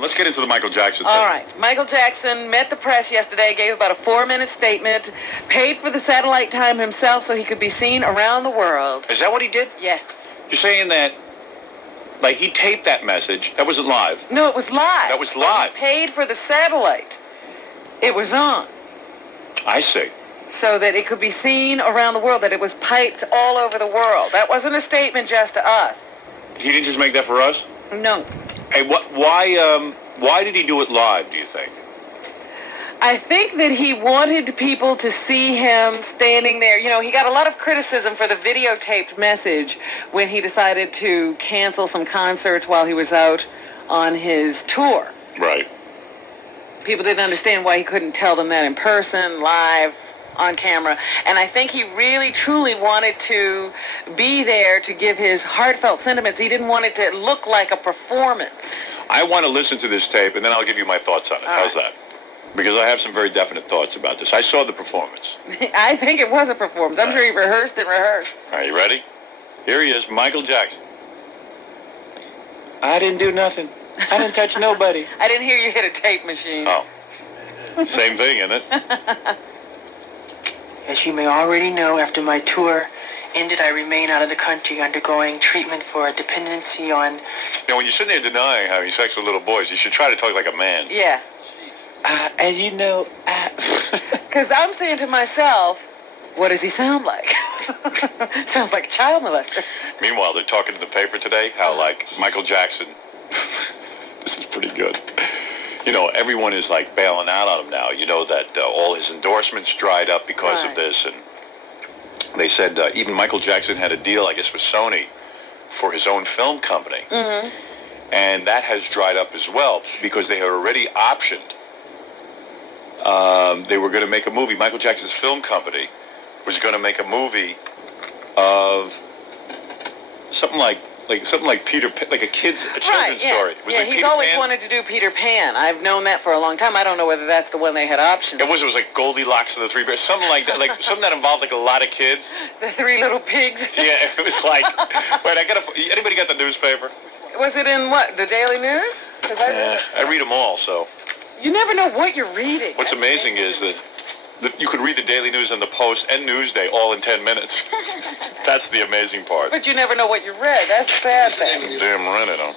let's get into the Michael Jackson thing. All right. Michael Jackson met the press yesterday, gave about a 4-minute statement, paid for the satellite time himself so he could be seen around the world. Is that what he did? Yes. You're saying that, like, he taped that message. That wasn't live. No, it was live. That was live. He paid for the satellite. It was on. I see. So that it could be seen around the world, that it was piped all over the world. That wasn't a statement just to us. He didn't just make that for us? No. Hey, why did he do it live, do you think? I think that he wanted people to see him standing there. You know, he got a lot of criticism for the videotaped message when he decided to cancel some concerts while he was out on his tour. Right. People didn't understand why he couldn't tell them that in person, live, on camera. And I think he really, truly wanted to be there to give his heartfelt sentiments. He didn't want it to look like a performance. I want to listen to this tape, and then I'll give you my thoughts on it. How's that? Because I have some very definite thoughts about this. I saw the performance. I think it was a performance. I'm sure he rehearsed and rehearsed. Are you ready? Here he is, Michael Jackson. I didn't do nothing. I didn't touch nobody. I didn't hear you hit a tape machine. Oh. Same thing, isn't it? As you may already know, after my tour ended, I remain out of the country undergoing treatment for a dependency on... You know, when you're sitting there denying having sex with little boys, you should try to talk like a man. Yeah. As you know... Because I'm saying to myself, what does he sound like? Sounds like a child molester. Meanwhile, they're talking in the paper today how, like, Michael Jackson... This is pretty good. You know, everyone is, like, bailing out on him now. You know that all his endorsements dried up because of this. And they said even Michael Jackson had a deal, I guess, with Sony for his own film company. Mm-hmm. And that has dried up as well because they had already optioned. They were going to make a movie. Michael Jackson's film company was going to make a movie of something like Peter, like a children's story. Yeah, he's always wanted to do Peter Pan. I've known that for a long time. I don't know whether that's the one they had optioned. It was like Goldilocks and the Three Bears, something like that, like something that involved like a lot of kids. The Three Little Pigs. Yeah, it was like. Wait, anybody got the newspaper? Was it in what? The Daily News? I read them all, so. You never know what you're reading. What's amazing is that you could read the Daily News and the Post and Newsday all in 10 minutes. That's the amazing part. But you never know what you read. That's the sad thing. Damn right I don't.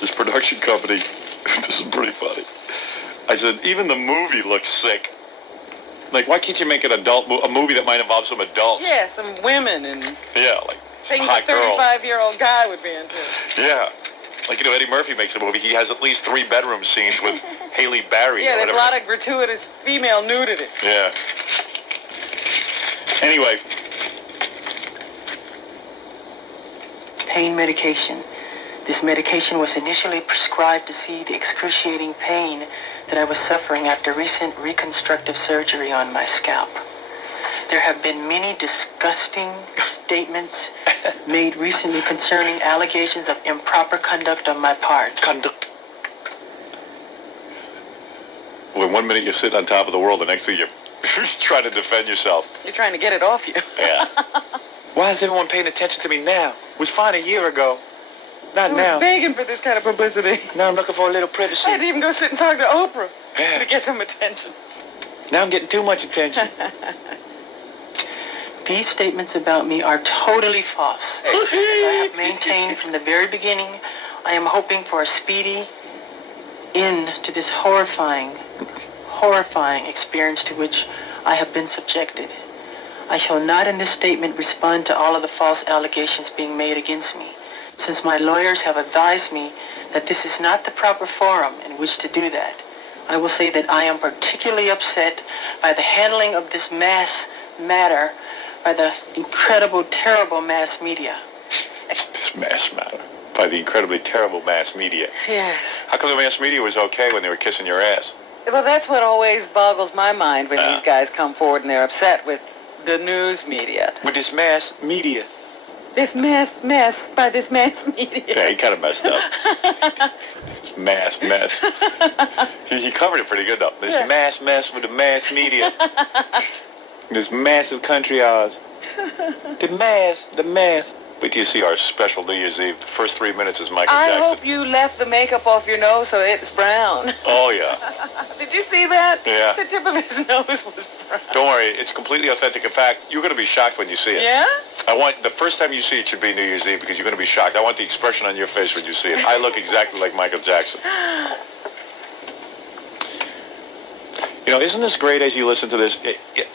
This production company, this is pretty funny. I said, even the movie looks sick. Like, why can't you make an a movie that might involve some adults? Yeah, some women and... Yeah, like things a 35-year-old guy would be into. Yeah. Like, you know, Eddie Murphy makes a movie. He has at least 3 bedroom scenes with Halle Berry. Yeah, there's a lot of gratuitous female nudity. Yeah. Anyway. Pain medication. This medication was initially prescribed to see the excruciating pain that I was suffering after recent reconstructive surgery on my scalp. There have been many disgusting statements made recently concerning allegations of improper conduct on my part. Conduct. Well, 1 minute you're sitting on top of the world, the next thing you're trying to defend yourself. You're trying to get it off you. Yeah. Why is everyone paying attention to me now? It was fine a year ago. Not now. I was begging for this kind of publicity. Now I'm looking for a little privacy. I had to even go sit and talk to Oprah to get some attention. Now I'm getting too much attention. These statements about me are totally false. As I have maintained from the very beginning, I am hoping for a speedy end to this horrifying experience to which I have been subjected. I shall not in this statement respond to all of the false allegations being made against me, since my lawyers have advised me that this is not the proper forum in which to do that. I will say that I am particularly upset by the handling of this mass matter by the incredible, terrible mass media. This mass matter. By the incredibly terrible mass media. Yes. How come the mass media was okay when they were kissing your ass? Well, that's what always boggles my mind when these guys come forward and they're upset with the news media. With this mass media. This mess by this mass media. Yeah, he kind of messed up. This mass mess. He covered it pretty good, though. This mass mess with the mass media. This massive country ours. The mass. Wait till you see our special New Year's Eve. The first 3 minutes is Michael I Jackson. hope you left the makeup off your nose so it's brown. Oh, yeah. Did you see that? Yeah. The tip of his nose was brown. Don't worry, it's completely authentic. In fact, you're going to be shocked when you see it. Yeah? I want the first time you see it should be New Year's Eve because you're going to be shocked. I want the expression on your face when you see it. I look exactly like Michael Jackson. You know, isn't this great as you listen to this?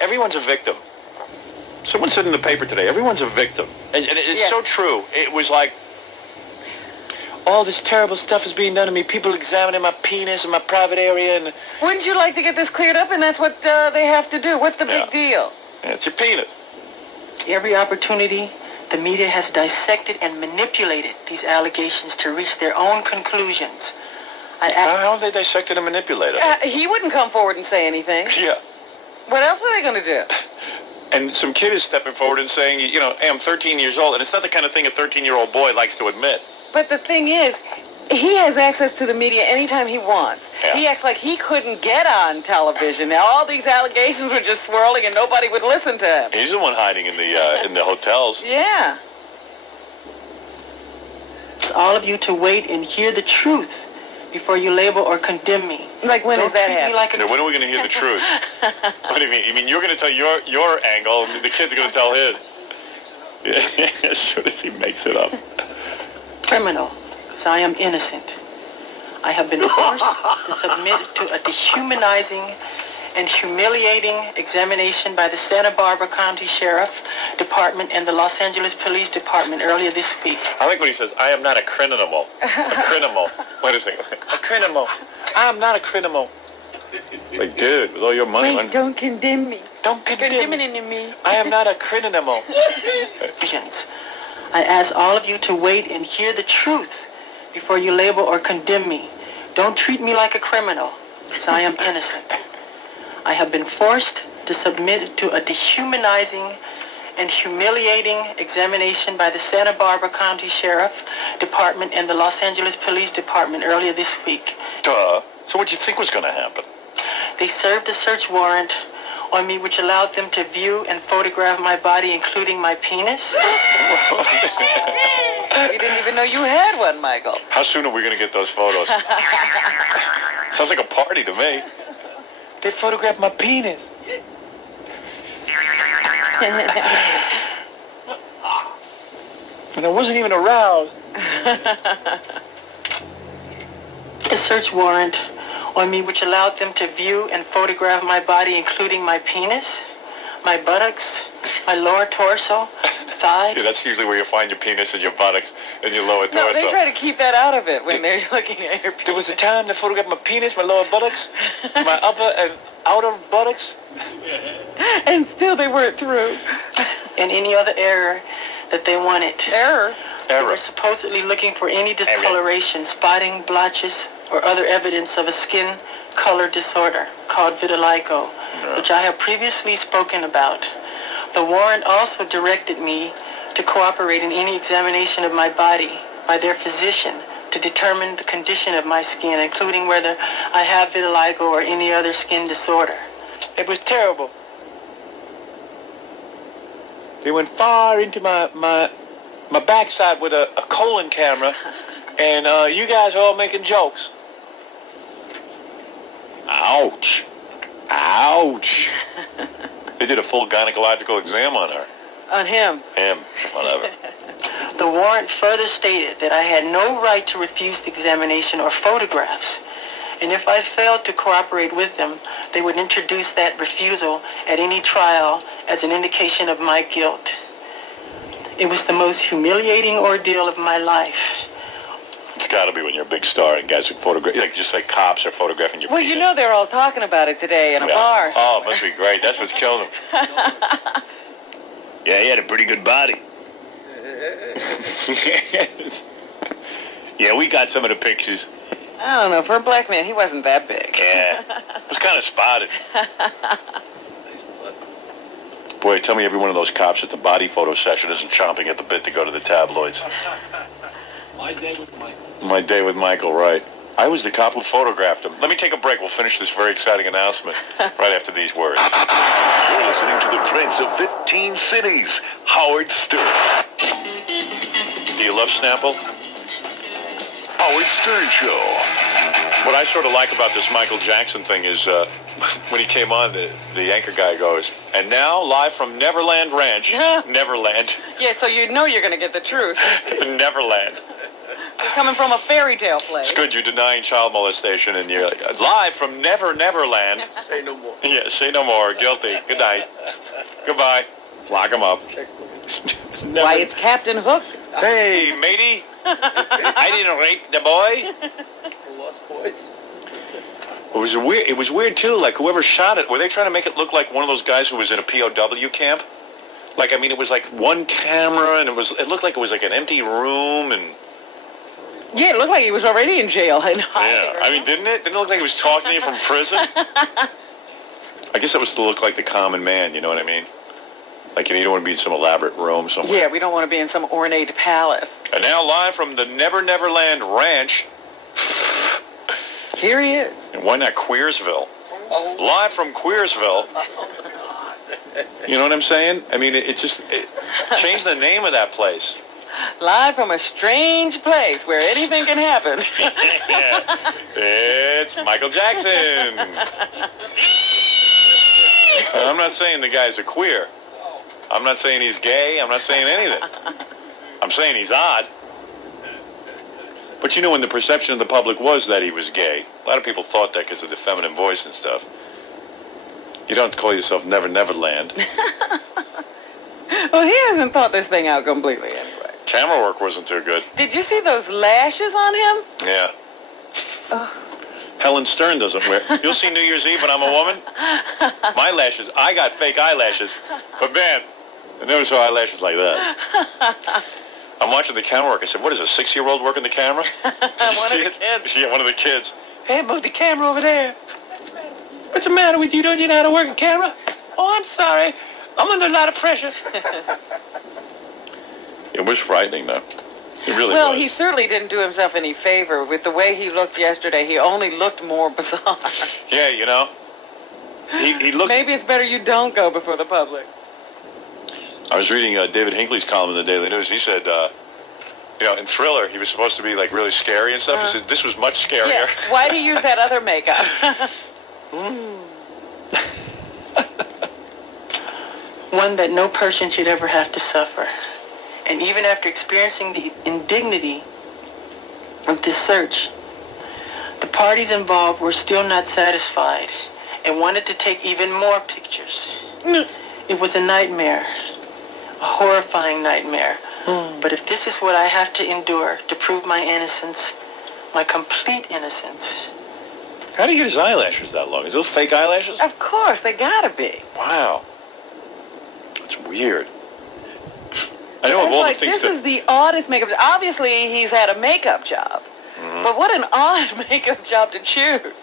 Everyone's a victim. Someone said in the paper today, everyone's a victim. And it's so true. It was like, all this terrible stuff is being done to me. People examining my penis and my private area. And wouldn't you like to get this cleared up? And that's what they have to do. What's the big deal? Yeah, it's your penis. Every opportunity, the media has dissected and manipulated these allegations to reach their own conclusions. How have they dissected and manipulated? He wouldn't come forward and say anything. Yeah. What else were they going to do? And some kid is stepping forward and saying, you know, hey, I'm 13 years old. And it's not the kind of thing a 13-year-old boy likes to admit. But the thing is, he has access to the media anytime he wants. Yeah. He acts like he couldn't get on television. Now, all these allegations were just swirling and nobody would listen to him. He's the one hiding in the hotels. Yeah. It's all of you to wait and hear the truth before you label or condemn me. Like, when does that happen? When are we going to hear the truth? What do you mean? You mean you're going to tell your angle, and the kid's going to tell his? Yeah, as soon as he makes it up. Criminal, because I am innocent. I have been forced to submit to a dehumanizing and humiliating examination by the Santa Barbara County Sheriff Department and the Los Angeles Police Department earlier this week. I like when he says, I am not a criminal. A criminal. Wait a second. A criminal. I am not a criminal. Like, dude, with all your money... Wait, don't condemn me. Don't condemn me. I am not a criminal. I ask all of you to wait and hear the truth before you label or condemn me. Don't treat me like a criminal, because I am innocent. I have been forced to submit to a dehumanizing and humiliating examination by the Santa Barbara County Sheriff Department and the Los Angeles Police Department earlier this week. Duh. So what do you think was going to happen? They served a search warrant on me which allowed them to view and photograph my body, including my penis. You didn't even know you had one, Michael. How soon are we going to get those photos? Sounds like a party to me. They photographed my penis. And I wasn't even aroused. A search warrant on me which allowed them to view and photograph my body, including my penis, my buttocks, my lower torso, thigh. Yeah, that's usually where you find your penis and your buttocks and your lower torso. No, they try to keep that out of it when they're looking at your penis. There was a time to photograph my penis, my lower buttocks, my upper and outer buttocks. And still they weren't through. And any other error that they wanted. Error? They were supposedly looking for any discoloration, spotting, blotches, or other evidence of a skin color disorder called vitiligo, which I have previously spoken about. The warrant also directed me to cooperate in any examination of my body by their physician to determine the condition of my skin, including whether I have vitiligo or any other skin disorder. It was terrible. They went far into my backside with a colon camera, and you guys are all making jokes. Ouch. Ouch. They did a full gynecological exam on her. On him. Him. Whatever. The warrant further stated that I had no right to refuse the examination or photographs, and if I failed to cooperate with them, they would introduce that refusal at any trial as an indication of my guilt. It was the most humiliating ordeal of my life. It's got to be when you're a big star and guys who photograph, like just like cops are photographing your Well, penis. you know they're all talking about it today in a bar. Oh, it must be great. That's what's killing him. Yeah, he had a pretty good body. Yeah, we got some of the pictures. I don't know. For a black man, he wasn't that big. Yeah. It was kind of spotted. Boy, tell me every one of those cops at the body photo session isn't chomping at the bit to go to the tabloids. My day with Michael. My day with Michael, right. I was the cop who photographed him. Let me take a break. We'll finish this very exciting announcement right after these words. You're listening to the Prince of 15 Cities, Howard Stern. you love Snapple? Howard Stern Show. What I sort of like about this Michael Jackson thing is when he came on, the anchor guy goes, and now live from Neverland Ranch. Neverland. Yeah, so you know you're going to get the truth. Neverland. You're coming from a fairy tale place. It's good you're denying child molestation, and you're like, live from Neverland. Say no more. Yeah, say no more. Guilty. Good night. Goodbye. Lock him up. Why, it's Captain Hook. Hey, matey. I didn't rape the boy. Lost boys. It was weird too. Like whoever shot it, were they trying to make it look like one of those guys who was in a POW camp? Like I mean, it was like one camera, and it looked like it was like an empty room, and Yeah, it looked like he was already in jail. yeah, I mean, didn't it? Didn't it look like he was talking to you from prison? I guess it was to look like the common man. You know what I mean? Like you don't want to be in some elaborate room somewhere. Yeah, we don't want to be in some ornate palace. And now live from the Neverland Ranch. Here he is. And why not Queersville? Oh. Live from Queersville. You know what I'm saying? I mean, change the name of that place. Live from a strange place where anything can happen. It's Michael Jackson. I'm not saying the guy's a queer. I'm not saying he's gay. I'm not saying anything. I'm saying he's odd. But you know, when the perception of the public was that he was gay, a lot of people thought that because of the feminine voice and stuff. You don't have to call yourself Neverland. Well, he hasn't thought this thing out completely anyway. Camera work wasn't too good. Did you see those lashes on him? Yeah. Oh. Helen Stern doesn't wear. You'll see New Year's Eve when I'm a woman. My lashes, I got fake eyelashes. But man, I never saw eyelashes like that. I'm watching the camera work. I said, what is a 6-year-old working the camera? One of the kids. Yeah, one of the kids. Hey, move the camera over there. What's the matter with you? Don't you know how to work a camera? Oh, I'm sorry. I'm under a lot of pressure. It was frightening, though. It really well, was. he certainly didn't do himself any favor. With the way he looked yesterday, he only looked more bizarre. Yeah, you know. He looked... Maybe it's better you don't go before the public. I was reading David Hinckley's column in the Daily News. He said, you know, in Thriller, he was supposed to be, like, really scary and stuff. He said, this was much scarier. Yeah. Why do you use that other makeup? One that no person should ever have to suffer. And even after experiencing the indignity of this search, the parties involved were still not satisfied and wanted to take even more pictures. It was a nightmare, a horrifying nightmare. But if this is what I have to endure to prove my innocence, my complete innocence... How do you get his eyelashes that long? Is those fake eyelashes? Of course, they gotta be. Wow. That's weird. I know of all like, the things this is the oddest makeup. Obviously, he's had a makeup job. Mm-hmm. But what an odd makeup job to choose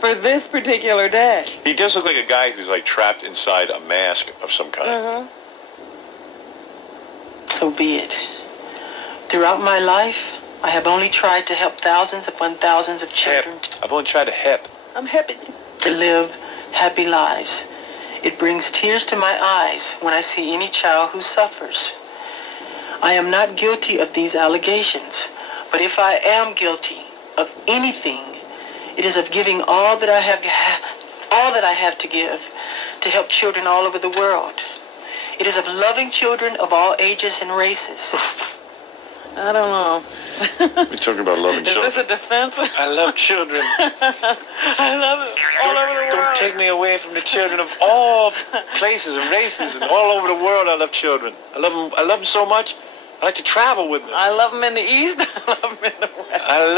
for this particular day. He does look like a guy who's, like, trapped inside a mask of some kind. Mm-hmm. So be it. Throughout my life, I have only tried to help thousands upon thousands of children I've only tried to help. I'm happy. to live happy lives. It brings tears to my eyes when I see any child who suffers. I am not guilty of these allegations, but if I am guilty of anything, it is of giving all that I have to give to help children all over the world. It is of loving children of all ages and races. I don't know. We're talking about loving Is children. this a defense? I love children. I love it all over the world. Don't take me away from the children of all places and races and all over the world. I love children. I love them. I love them so much. I like to travel with them. I love them in the East. I love them in the West. I love